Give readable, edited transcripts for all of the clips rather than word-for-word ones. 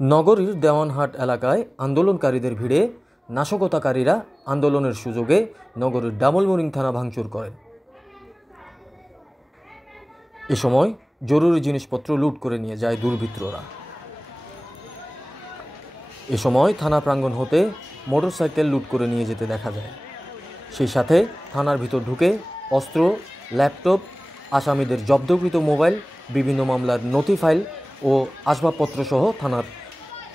নগরীর দেওয়ানহাট এলাকায় আন্দোলনকারীদের ভিড়ে নাশকতাকারীরা আন্দোলনের সুযোগে নগরীর ডাবলমুরিং থানা ভাঙচুর করেন। এ সময় জরুরি জিনিসপত্র লুট করে নিয়ে যায় দুর্বৃত্তরা। এ সময় থানা প্রাঙ্গণ হতে মোটরসাইকেল লুট করে নিয়ে যেতে দেখা যায়। সেই সাথে থানার ভিতর ঢুকে অস্ত্র, ল্যাপটপ, আসামিদের জব্দকৃত মোবাইল, বিভিন্ন মামলার নথি ফাইল ও আসবাবপত্র সহ থানার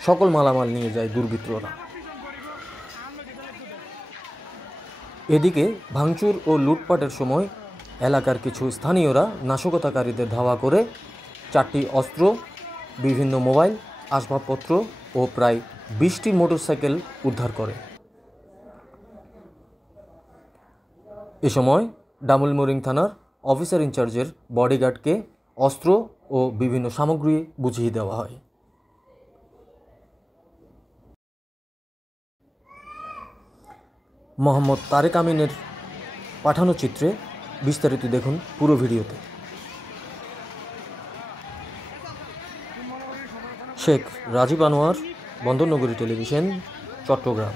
সকল মালামাল নিয়ে যায় দুর্বৃত্তরা। এদিকে ভাঙচুর ও লুটপাটের সময় এলাকার কিছু স্থানীয়রা নাশকতাকারীদের ধাওয়া করে 4টি অস্ত্র, বিভিন্ন মোবাইল, আসবাবপত্র ও প্রায় 20টি মোটরসাইকেল উদ্ধার করে। এ সময় ডাবলমুরিং থানার অফিসার ইনচার্জের বডিগার্ডকে অস্ত্র ও বিভিন্ন সামগ্রী বুঝিয়ে দেওয়া হয়। মোহাম্মদ তারেক আমিনের পাঠানো চিত্রে বিস্তারিত দেখুন পুরো ভিডিওতে। শেখ রাজীব আনোয়ার, বন্দরনগরী টেলিভিশন, চট্টগ্রাম।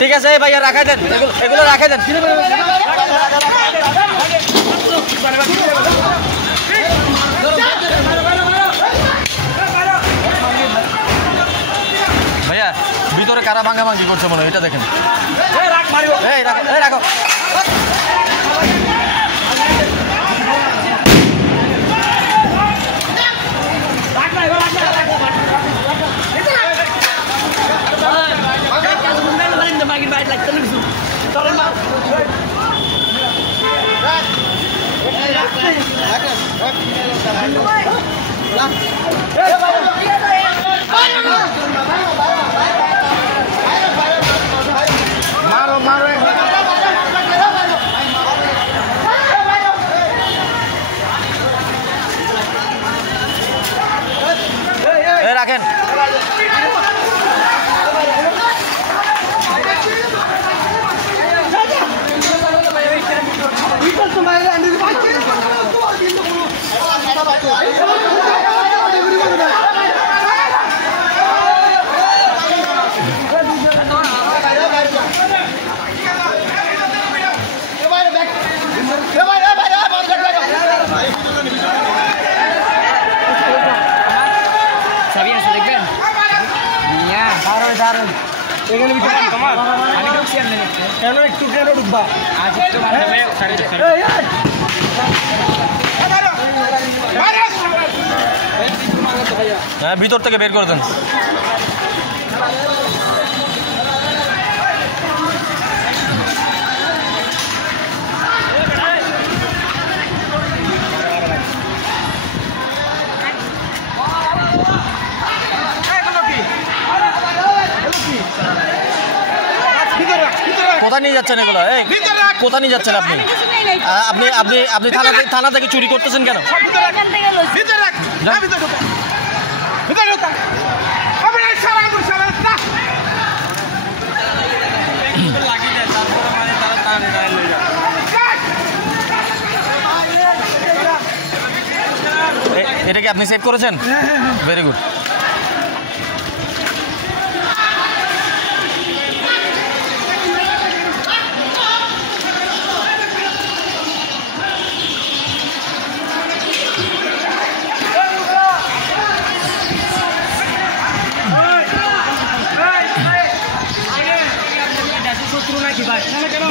ঠিক আছে ভাইয়া, রাখাই দেন, এগুলো রাখাই দেন। ভাইয়া ভিতরে কারা ভাঙাভাঙি করছে মনে হয়, এটা দেখেন। রাখো রাখেন। হ্যাঁ, ভিতর থেকে বের করে দেন। কোথায় নিয়ে যাচ্ছেন এগুলো? কোথায় নিয়ে যাচ্ছেন আপনি? আপনি থানা থেকে চুরি করতেছেন কেন? এটা কি আপনি সেভ করেছেন? Very good.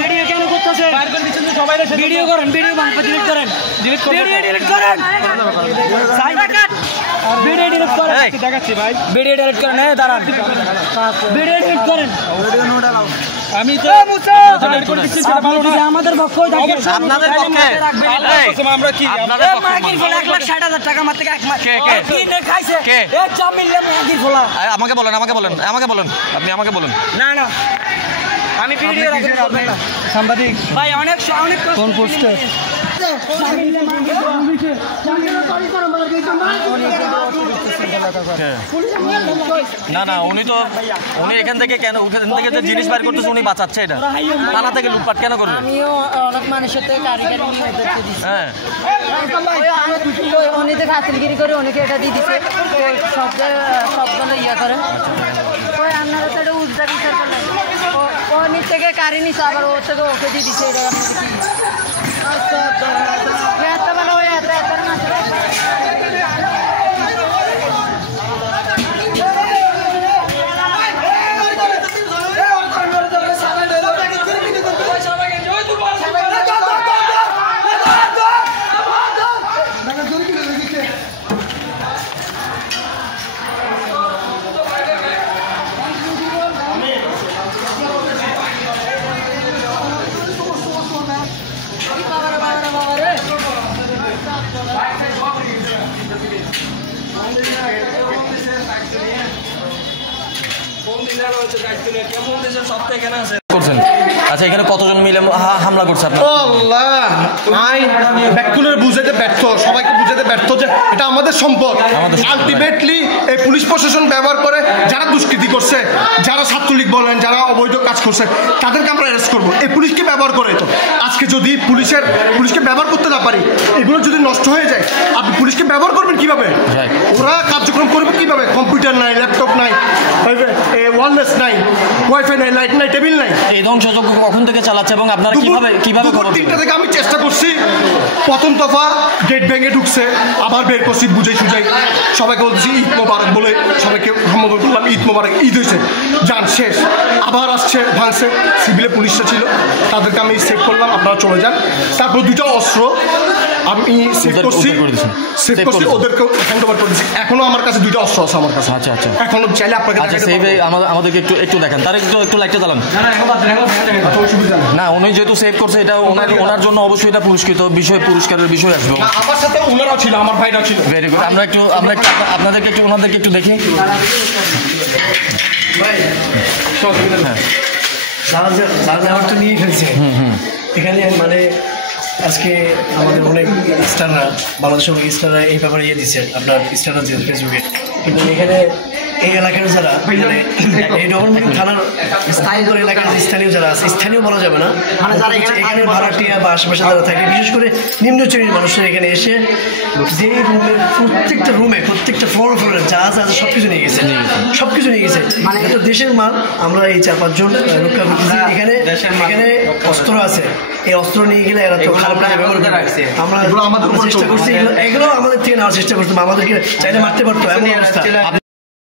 ভিডিও কেন করতে আছে ভিডিও করেন, ভিডিও বাংলা ডিলিট করেন, ভিডিও ডিলিট করেন, ভিডিও ডিলিট করেন, দেখাচ্ছি ভাই, ভিডিও ডিলিট করেন, দাঁড়ান, ভিডিও ডিলিট করেন। আমি তো আমাদের পক্ষ আপনাদের পক্ষে আমরা কি আপনাদের পক্ষে 1,60,000 টাকা আমার থেকে খাইছে আমাকে বলেন আপনি আমাকে বলেন। না না আমি ভিডিও সাংবাদিক ভাই অনেক কোন পোস্টে না উনি এখান থেকে যে জিনিস বাইর করতেছে উনি বাঁচাচ্ছে, এটা থানা থেকে লুটপাট কেন করবে? আমিও অনেক মানুষের থেকে কারিগরি নিয়ে ওদেরকে দিচ্ছি। হ্যাঁ অনেকে হাতিলগিরি করে অনেকে এটা দিয়ে দিচ্ছে, সবগুলো ইয়ে করে ওই আপনারা তো এটা উদ্রা বিচার করলেন, অনেক থেকে কারি নিচ্ছে আবার ওর থেকে ওকে দিয়ে দিচ্ছে, এটা এত ভালো হয়ে এত করছেন। আচ্ছা এখানে কতজন মিলে হামলা করছে আপনার? বুঝাতে ব্যর্থ, সবাইকে বুঝাতে ব্যর্থ যে এটা আমাদের সম্পদ। আলটিমেটলি এই পুলিশ প্রশাসন ব্যবহার করে যারা দুষ্কৃতি করছে, যারা ছাত্রলীগ বলেন, যারা অবৈধ কাজ করছে তাদেরকে আমরা অ্যারেস্ট করবো। এই পুলিশকে ব্যবহার করে তো আজকে যদি পুলিশকে ব্যবহার করতে না পারি, এগুলো যদি নষ্ট হয়ে যায়, আপনি পুলিশকে ব্যবহার করবেন কিভাবে? ওরা কার্যক্রম করবে কিভাবে? কম্পিউটার নাই, ল্যাপটপ নাই, ওয়ারলেস নাই, ওয়াইফাই নাই, লাইট নাই, টেবিল নাই। এই ধ্বংসযজ্ঞ কখন থেকে চালাচ্ছে এবং আপনারা কিভাবে দুপুর 3টা থেকে আমি চেষ্টা করছি, প্রথম দফা গেট ভেঙে ঢুকছে, আবার বের করছি বুঝাই সুঝাই, সবাইকে বলছি ঈদ মোবারক বলে সবাইকে সম্বোধন করলাম, ঈদ মোবারক, ঈদ হয়েছে, যান শেষ। আবার আসছে, ভাঙছে, সিভিলে পুলিশরা ছিল, তাদেরকে আমি সেভ করলাম, আপনারা চলে যান। তারপর 2টা অস্ত্র আমি সেভ করছি, ওদেরকে হ্যান্ড ওভার করে দিচ্ছি। এখনো আমার কাছে 2টা অস্ত্র আছে আমার কাছে। আচ্ছা আচ্ছা, এখনো চাইলে আপনাকে আমাদেরকে একটু দেখান, তার একটু লাইটটা চালান। না উনি যেহেতু সেভ করছে, এটা ওনার জন্য অবশ্যই এটা পুরস্কারের বিষয় আসবে। আমার সাথে ওনারাও ছিল, আমার ভাইরাও ছিল। Very good. আমরা ওনাদেরকে একটু দেখি। আমার তো নিয়ে ফেলছে এখানে, মানে আজকে আমাদের অনেক স্টাররা, বাংলাদেশের অনেক স্টাররা এই ব্যাপারে দিচ্ছে, আপনার স্টাররা যে ফেসবুকে, কিন্তু এখানে এই এলাকার যারা মানে এই ডবলমুরিং থানার স্থানীয় এলাকার যে স্থানীয় যারা আছে, স্থানীয় বলা যাবে না, মানে যারা এখানে ভাড়াটিয়া বা আশেপাশে যারা থাকে, বিশেষ করে নিম্ন শ্রেণীর মানুষরা এখানে এসে যে রুমের প্রত্যেকটা ফ্লোরে যা আছে সব কিছু নিয়ে গেছে, মানে এটা দেশের মাল। আমরা এই 4-5 জন রক্ষা করতেছি। এখানে অস্ত্র আছে, এই অস্ত্র নিয়ে গেলে এরা তো খারাপ কাজে ব্যবহার করে। আমরা চেষ্টা করছি, এগুলো আমাদের থেকে নেওয়ার চেষ্টা করতাম, আমাদেরকে চাইলে মারতে পারতো এমন অবস্থা।